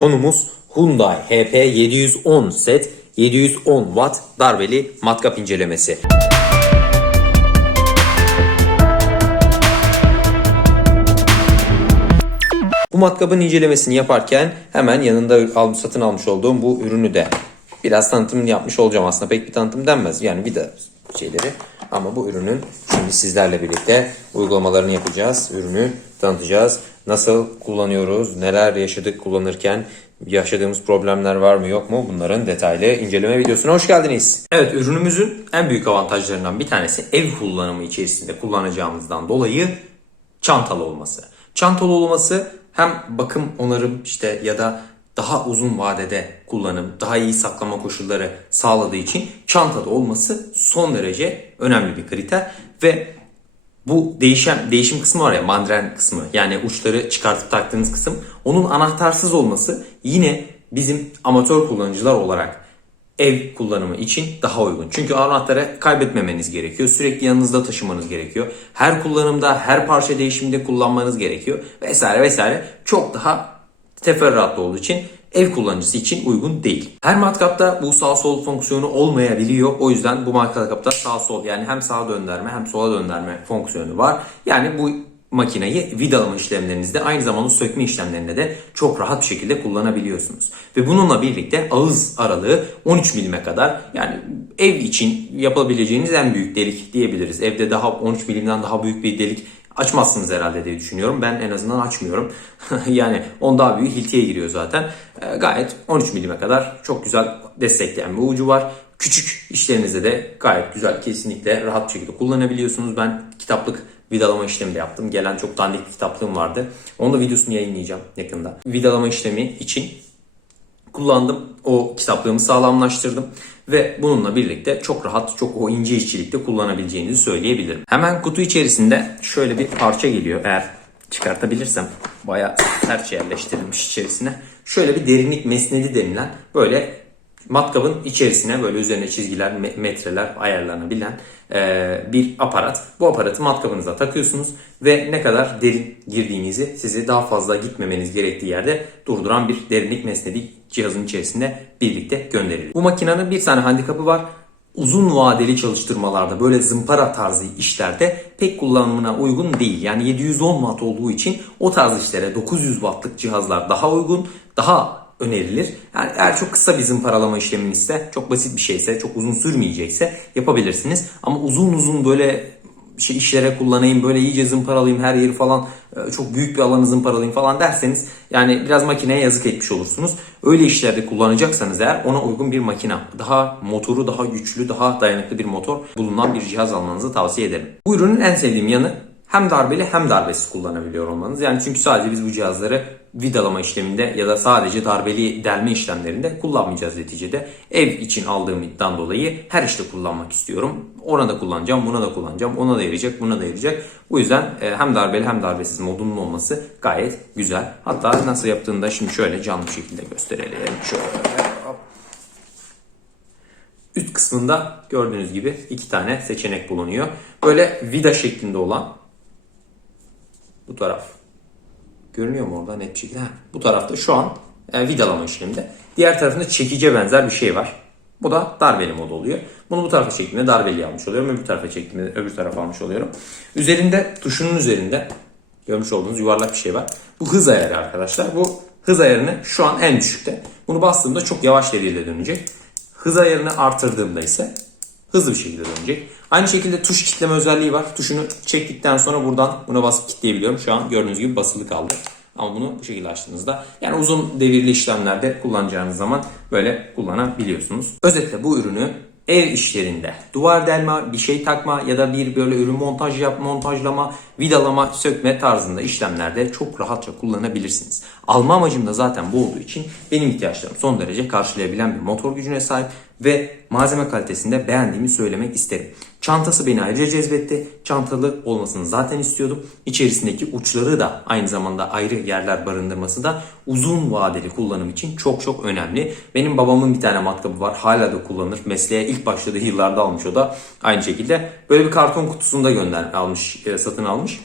Konumuz Hyundai HP710 set 710 watt darbeli matkap incelemesi. Bu matkabın incelemesini yaparken hemen yanında satın almış olduğum bu ürünü de biraz tanıtımını yapmış olacağım aslında. Pek bir tanıtım denmez. Yani de şeyleri. Ama bu ürünün şimdi sizlerle birlikte uygulamalarını yapacağız. Ürünü tanıtacağız. Nasıl kullanıyoruz, neler yaşadık kullanırken, yaşadığımız problemler var mı yok mu bunların detaylı inceleme videosuna hoş geldiniz. Evet ürünümüzün en büyük avantajlarından bir tanesi ev kullanımı içerisinde kullanacağımızdan dolayı çantalı olması. Çantalı olması hem bakım onarım işte ya da daha uzun vadede kullanım, daha iyi saklama koşulları sağladığı için çantada olması son derece önemli bir kriter ve bu değişen değişim kısmı var ya mandren kısmı yani uçları çıkartıp taktığınız kısım onun anahtarsız olması yine bizim amatör kullanıcılar olarak ev kullanımı için daha uygun. Çünkü anahtarı kaybetmemeniz gerekiyor. Sürekli yanınızda taşımanız gerekiyor. Her kullanımda, her parça değişiminde kullanmanız gerekiyor. Vesaire vesaire. Çok daha teferruatlı olduğu için ev kullanıcısı için uygun değil. Her matkapta bu sağ sol fonksiyonu olmayabiliyor. O yüzden bu matkapta sağ sol yani hem sağa döndürme hem sola döndürme fonksiyonu var. Yani bu makineyi vidalama işlemlerinizde aynı zamanda sökme işlemlerinde de çok rahat bir şekilde kullanabiliyorsunuz. Ve bununla birlikte ağız aralığı 13 milime kadar yani ev için yapabileceğiniz en büyük delik diyebiliriz. Evde daha 13 milimden daha büyük bir delik açmazsınız herhalde diye düşünüyorum. Ben en azından açmıyorum. yani on daha büyük hiltiye giriyor zaten. Ee, gayet 13 milime kadar çok güzel destekleyen bir ucu var. Küçük işlerinizde de gayet güzel kesinlikle rahat bir şekilde kullanabiliyorsunuz. Ben kitaplık vidalama işlemi de yaptım. Gelen çok dandik kitaplığım vardı. Onun da videosunu yayınlayacağım yakında. Vidalama işlemi için kullandım. O kitaplığımı sağlamlaştırdım. Ve bununla birlikte çok rahat, çok o ince işçilikte kullanabileceğinizi söyleyebilirim. Hemen kutu içerisinde şöyle bir parça geliyor. Eğer çıkartabilirsem bayağı sert yerleştirilmiş içerisine. Şöyle bir derinlik mesnedi denilen böyle matkabın içerisine böyle üzerine çizgiler, me- metreler ayarlanabilen e, bir aparat. Bu aparatı matkabınıza takıyorsunuz ve ne kadar derin girdiğinizi sizi daha fazla gitmemeniz gerektiği yerde durduran bir derinlik mesnedi cihazın içerisinde birlikte gönderilir. Bu makinenin bir tane handikapı var uzun vadeli çalıştırmalarda böyle zımpara tarzı işlerde pek kullanımına uygun değil. Yani 710 watt olduğu için o tarz işlere 900 wattlık cihazlar daha uygun, daha önerilir. Yani eğer çok kısa bir zımparalama işlemini ise, çok basit bir şeyse, çok uzun sürmeyecekse yapabilirsiniz. Ama uzun uzun böyle şey işlere kullanayım böyle iyice zımparalayayım her yeri falan e, çok büyük bir alanı zımparalayayım falan derseniz yani biraz makineye yazık etmiş olursunuz. Öyle işlerde kullanacaksanız eğer ona uygun bir makine daha motoru daha güçlü daha dayanıklı bir motor bulunan bir cihaz almanızı tavsiye ederim. Bu ürünün en sevdiğim yanı hem darbeli hem darbesiz kullanabiliyor olmanız. Yani çünkü sadece biz bu cihazları vidalama işleminde ya da sadece darbeli delme işlemlerinde kullanmayacağız neticede. Ev için aldığım iddiadan dolayı her işte kullanmak istiyorum. Ona da kullanacağım, buna da kullanacağım, ona da yarayacak, buna da yarayacak. Bu yüzden e, hem darbeli hem darbesiz modunun olması gayet güzel. Hatta nasıl yaptığını da şimdi şöyle canlı bir şekilde gösterelim. Şöyle. Üst kısmında gördüğünüz gibi iki tane seçenek bulunuyor. Böyle vida şeklinde olan bu taraf. Görünüyor mu orada net bir şekilde? Ha, bu tarafta şu an e, vidalama işleminde. Diğer tarafında çekice benzer bir şey var. Bu da darbeli mod oluyor. Bunu bu tarafa çektiğimde darbeli almış oluyorum. Öbür tarafa çektiğimde öbür tarafa almış oluyorum. Üzerinde tuşunun üzerinde görmüş olduğunuz yuvarlak bir şey var. Bu hız ayarı arkadaşlar. Bu hız ayarını şu an en düşükte. Bunu bastığımda çok yavaş deliyle dönecek. Hız ayarını artırdığımda ise hızlı bir şekilde dönecek. Aynı şekilde tuş kitleme özelliği var. Tuşunu çektikten sonra buradan buna basıp kitleyebiliyorum. Şu an gördüğünüz gibi basılı kaldı. Ama bunu bu şekilde açtığınızda yani uzun devirli işlemlerde kullanacağınız zaman böyle kullanabiliyorsunuz. Özetle bu ürünü ev işlerinde duvar delme, bir şey takma ya da bir böyle ürün montaj yap, montajlama, vidalama, sökme tarzında işlemlerde çok rahatça kullanabilirsiniz. Alma amacım da zaten bu olduğu için benim ihtiyaçlarım son derece karşılayabilen bir motor gücüne sahip ve malzeme kalitesinde beğendiğimi söylemek isterim. Çantası beni ayrıca cezbetti. Çantalı olmasını zaten istiyordum. İçerisindeki uçları da aynı zamanda ayrı yerler barındırması da uzun vadeli kullanım için çok çok önemli. Benim babamın bir tane matkabı var. Hala da kullanır. Mesleğe ilk başladığı yıllarda almış o da. Aynı şekilde böyle bir karton kutusunda gönder almış, e, satın almış.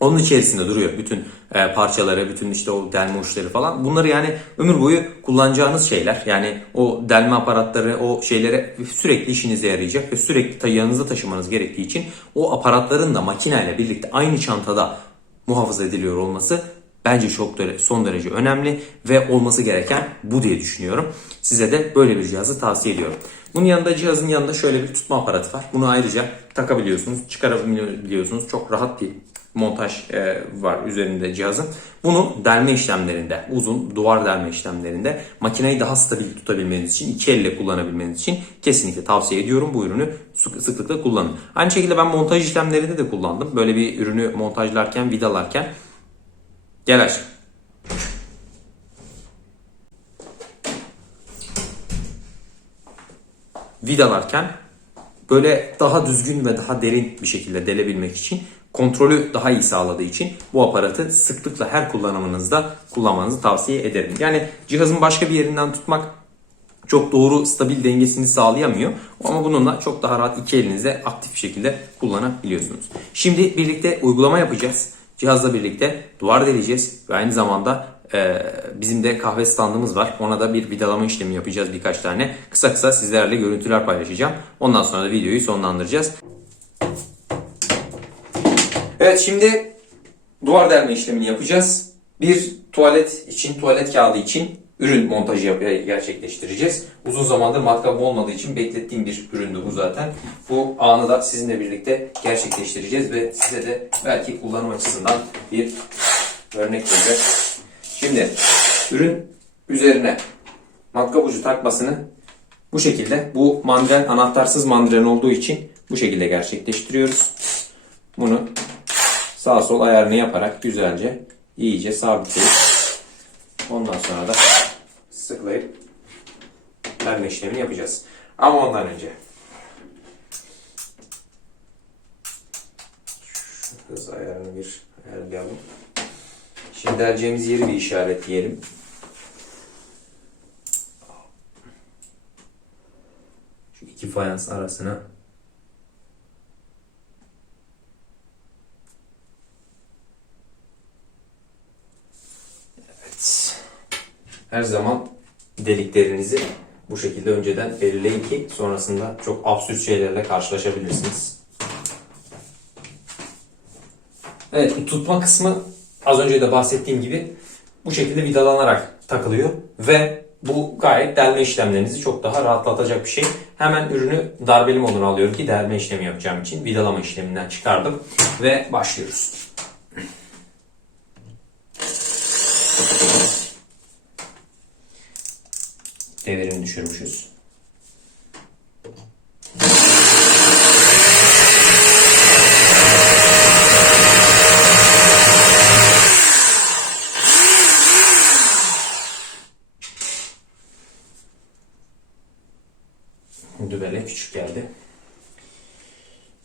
Onun içerisinde duruyor bütün e, parçaları, bütün işte o delme uçları falan. Bunları yani ömür boyu kullanacağınız şeyler. Yani o delme aparatları, o şeylere sürekli işinize yarayacak ve sürekli yanınızda taşımanız gerektiği için o aparatların da makineyle birlikte aynı çantada muhafaza ediliyor olması bence çok dere- son derece önemli ve olması gereken bu diye düşünüyorum. Size de böyle bir cihazı tavsiye ediyorum. Bunun yanında cihazın yanında şöyle bir tutma aparatı var. Bunu ayrıca takabiliyorsunuz, çıkarabiliyorsunuz. Çok rahat bir montaj e, var üzerinde cihazın. Bunu delme işlemlerinde, uzun duvar delme işlemlerinde makineyi daha stabil tutabilmeniz için, iki elle kullanabilmeniz için kesinlikle tavsiye ediyorum. Bu ürünü sık- sıklıkla kullanın. Aynı şekilde ben montaj işlemlerinde de kullandım. Böyle bir ürünü montajlarken, vidalarken. Gel aşkım. vidalarken böyle daha düzgün ve daha derin bir şekilde delebilmek için kontrolü daha iyi sağladığı için bu aparatı sıklıkla her kullanımınızda kullanmanızı tavsiye ederim. Yani cihazın başka bir yerinden tutmak çok doğru stabil dengesini sağlayamıyor. Ama bununla çok daha rahat iki elinize aktif bir şekilde kullanabiliyorsunuz. Şimdi birlikte uygulama yapacağız. Cihazla birlikte duvar deleceğiz ve aynı zamanda bizim de kahve standımız var. Ona da bir vidalama işlemi yapacağız birkaç tane. Kısa kısa sizlerle görüntüler paylaşacağım. Ondan sonra da videoyu sonlandıracağız. Evet şimdi duvar delme işlemini yapacağız. Bir tuvalet için, tuvalet kağıdı için ürün montajı yap- gerçekleştireceğiz. Uzun zamandır matkabım olmadığı için beklettiğim bir üründü bu zaten. Bu anı da sizinle birlikte gerçekleştireceğiz ve size de belki kullanım açısından bir örnek olacak. Şimdi ürün üzerine matkap ucu takmasını bu şekilde bu mandren anahtarsız mandren olduğu için bu şekilde gerçekleştiriyoruz. Bunu sağ sol ayarını yaparak güzelce iyice sabitleyip ondan sonra da sıklayıp verme işlemini yapacağız. Ama ondan önce hız ayarını bir ayarlayalım. Şimdi deleceğimiz yeri bir işaretleyelim. Şu iki fayans arasına Evet. Her zaman deliklerinizi bu şekilde önceden belirleyin ki sonrasında çok absürt şeylerle karşılaşabilirsiniz. Evet tutma kısmı az önce de bahsettiğim gibi bu şekilde vidalanarak takılıyor ve bu gayet delme işlemlerinizi çok daha rahatlatacak bir şey. Hemen ürünü darbeli moduna alıyorum ki delme işlemi yapacağım için vidalama işleminden çıkardım ve başlıyoruz. Devirini düşürmüşüz. Dübele küçük geldi.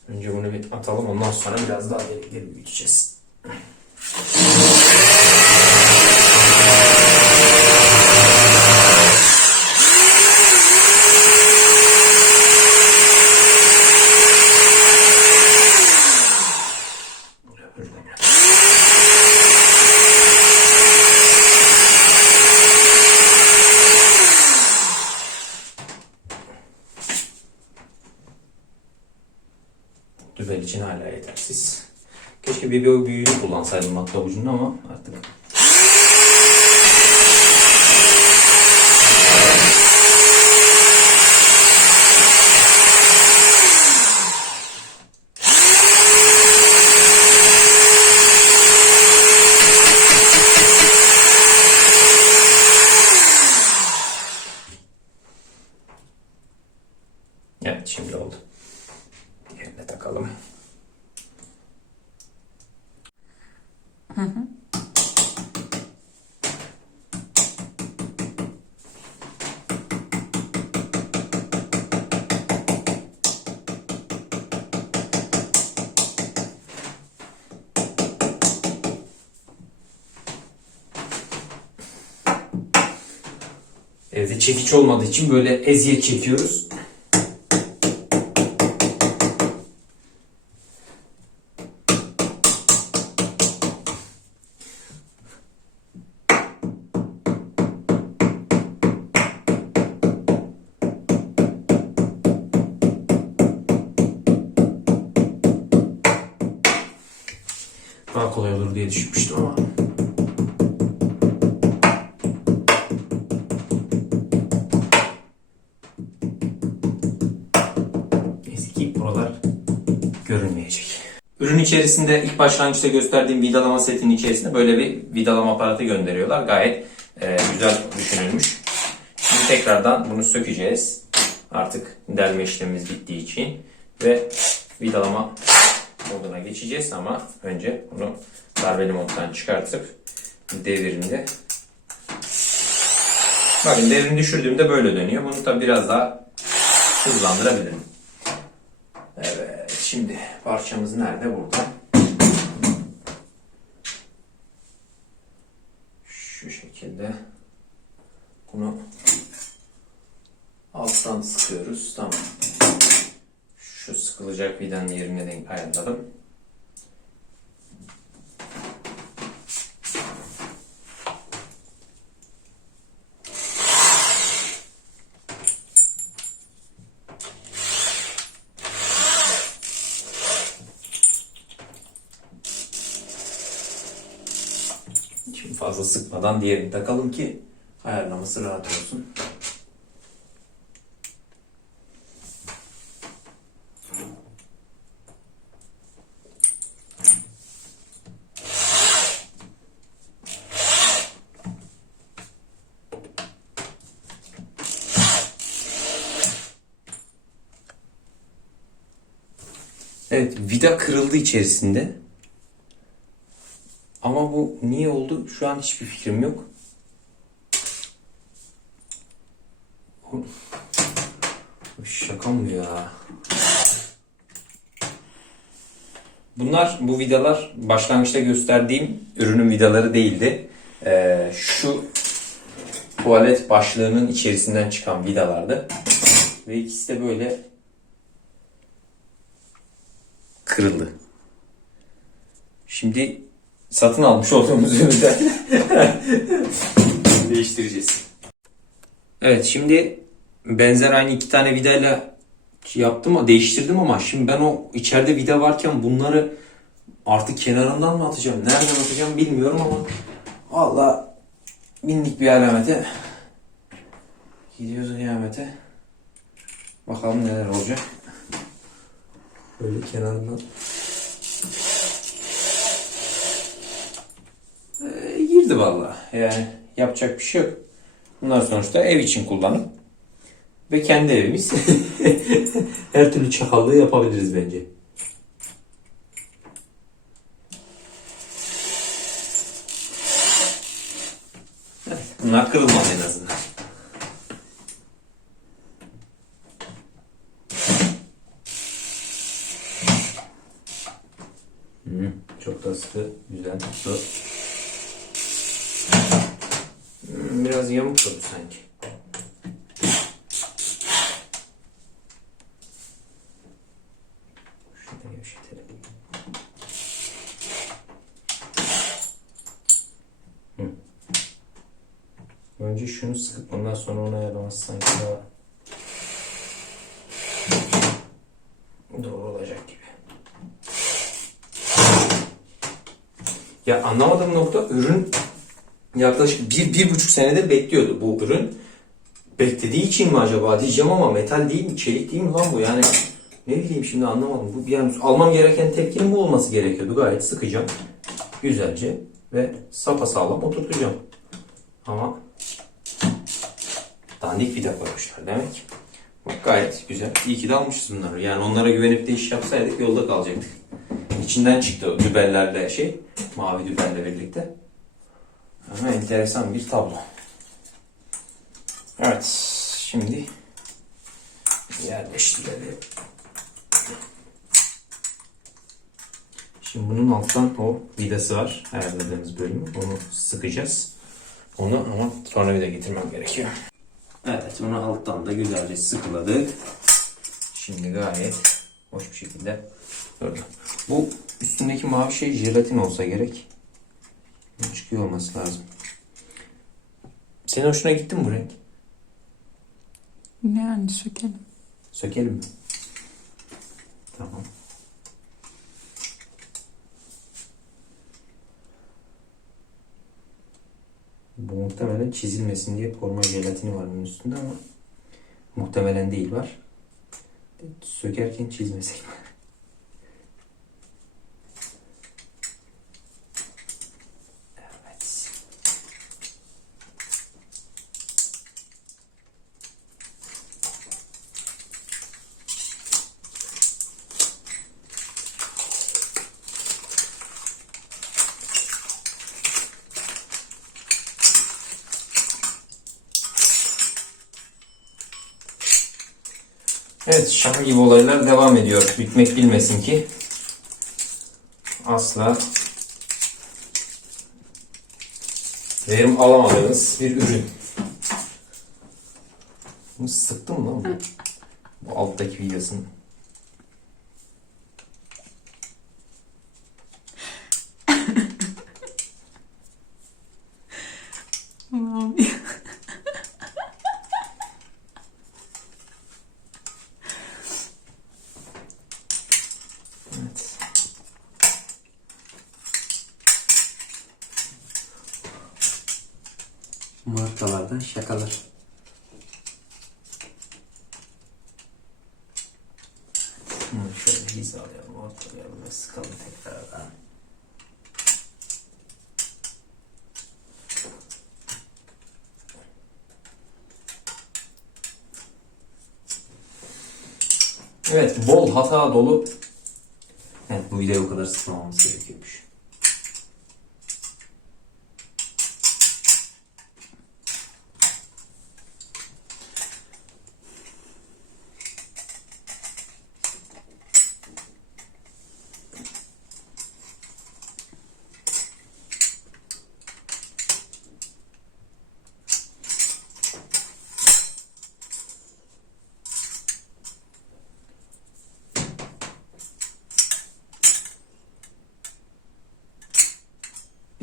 Önce bunu bir atalım ondan sonra biraz daha delikleri büyüteceğiz. Dübel için hala yetersiz. Keşke bir büyüğünü kullansaydım matkap ucunu ama artık Evet şimdi oldu. Diğerine takalım. Evde çekiç olmadığı için böyle eziyet çekiyoruz. Kolay olur diye düşünmüştüm ama. Neyse ki buralar görünmeyecek. Ürün içerisinde ilk başlangıçta gösterdiğim vidalama setinin içerisinde böyle bir vidalama aparatı gönderiyorlar. Gayet e, güzel düşünülmüş. Şimdi tekrardan bunu sökeceğiz. Artık delme işlemimiz bittiği için ve vidalama moduna geçeceğiz ama önce bunu darbeli moddan çıkartıp devirinde Bakın devrini düşürdüğümde böyle dönüyor. Bunu tabi biraz daha hızlandırabilirim. Evet şimdi parçamız nerede? Burada. Şu şekilde bunu alttan sıkıyoruz. Tamam. Sıkılacak vidanın yerine de ayarladım. Şimdi fazla sıkmadan diğerini takalım ki ayarlaması rahat olsun. Evet, vida kırıldı içerisinde. Ama bu niye oldu? Şu an hiçbir fikrim yok. Şaka mı ya? Bunlar, bu vidalar başlangıçta gösterdiğim ürünün vidaları değildi. Ee, şu tuvalet başlığının içerisinden çıkan vidalardı. Ve ikisi de böyle kırıldı. Şimdi satın almış olduğumuz ürünü değiştireceğiz. Evet şimdi benzer aynı iki tane vidayla yaptım ama değiştirdim ama şimdi ben o içeride vida varken bunları artık kenarından mı atacağım nereden atacağım bilmiyorum ama valla bindik bir alamete gidiyoruz kıyamete bakalım neler olacak böyle kenarından Ee, girdi valla. Yani yapacak bir şey yok. Bunlar sonuçta ev için kullanım. Ve kendi evimiz. Her türlü çakallığı yapabiliriz bence. Bunlar kırılmadı en azından. Hı, Çok da sıkı, güzel tuttu. Biraz yamuk oldu sanki. Şunu da gevşetelim. Önce şunu sıkıp ondan sonra onu ayarlaması sanki daha doğru olacak gibi. Ya anlamadığım nokta ürün yaklaşık bir, bir buçuk senedir bekliyordu bu ürün. Beklediği için mi acaba diyeceğim ama metal değil mi, çelik değil mi lan bu yani ne bileyim şimdi anlamadım. Bu yani almam gereken tepkinin bu olması gerekiyordu. Gayet sıkacağım. Güzelce ve sapasağlam oturtacağım. Ama dandik vida koymuşlar demek. Bak gayet güzel. İyi ki de almışız bunları. Yani onlara güvenip de iş yapsaydık yolda kalacaktık. İçinden çıktı dübellerle şey. Mavi dübelle birlikte. Ama enteresan bir tablo. Evet. Şimdi yerleştirelim. Şimdi bunun alttan o vidası var. Ayarladığımız bölümü. Onu sıkacağız. Onu ama sonra vida getirmem gerekiyor. Evet onu alttan da güzelce sıkıladık. Şimdi gayet hoş bir şekilde Gördüm. Bu üstündeki mavi şey jelatin olsa gerek. Çıkıyor olması lazım. Senin hoşuna gitti mi bu renk? Yani sökelim. Sökelim mi? Tamam. Bu muhtemelen çizilmesin diye forma jelatini var bunun üstünde ama muhtemelen değil var. Sökerken çizmesek. Evet şaka gibi olaylar devam ediyor. Bitmek bilmesin ki asla verim alamadığınız bir ürün. Bunu sıktım bu. Bu alttaki videosunu. Evet. Şakalar. Bunu şöyle hizalayalım, ortalayalım ve sıkalım tekrardan. Evet, bol hata dolu. Evet, bu videoyu o kadar sıkmamamız gerekiyormuş.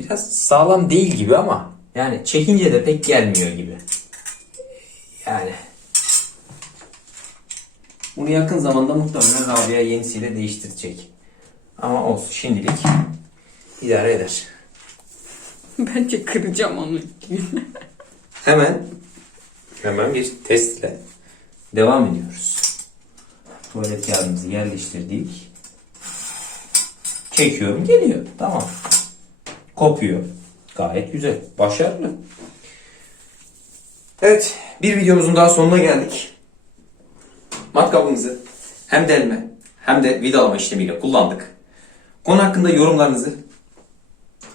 Biraz sağlam değil gibi ama yani çekince de pek gelmiyor gibi. Yani bunu yakın zamanda muhtemelen Rabia yenisiyle değiştirecek. Ama olsun şimdilik idare eder. Bence kıracağım onu. Hemen hemen bir testle devam ediyoruz. Tuvalet kağıdımızı yerleştirdik. Çekiyorum geliyor. Tamam. Kopuyor. Gayet güzel. Başarılı. Evet. Bir videomuzun daha sonuna geldik. Matkabımızı hem delme hem de vidalama işlemiyle kullandık. Konu hakkında yorumlarınızı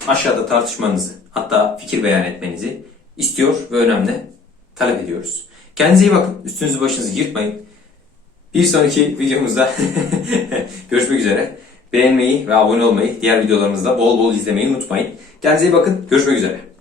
aşağıda tartışmanızı hatta fikir beyan etmenizi istiyor ve önemli talep ediyoruz. Kendinize iyi bakın. Üstünüzü başınızı yırtmayın. Bir sonraki videomuzda görüşmek üzere. Beğenmeyi ve abone olmayı, diğer videolarımızda bol bol izlemeyi unutmayın. Kendinize iyi bakın. Görüşmek üzere.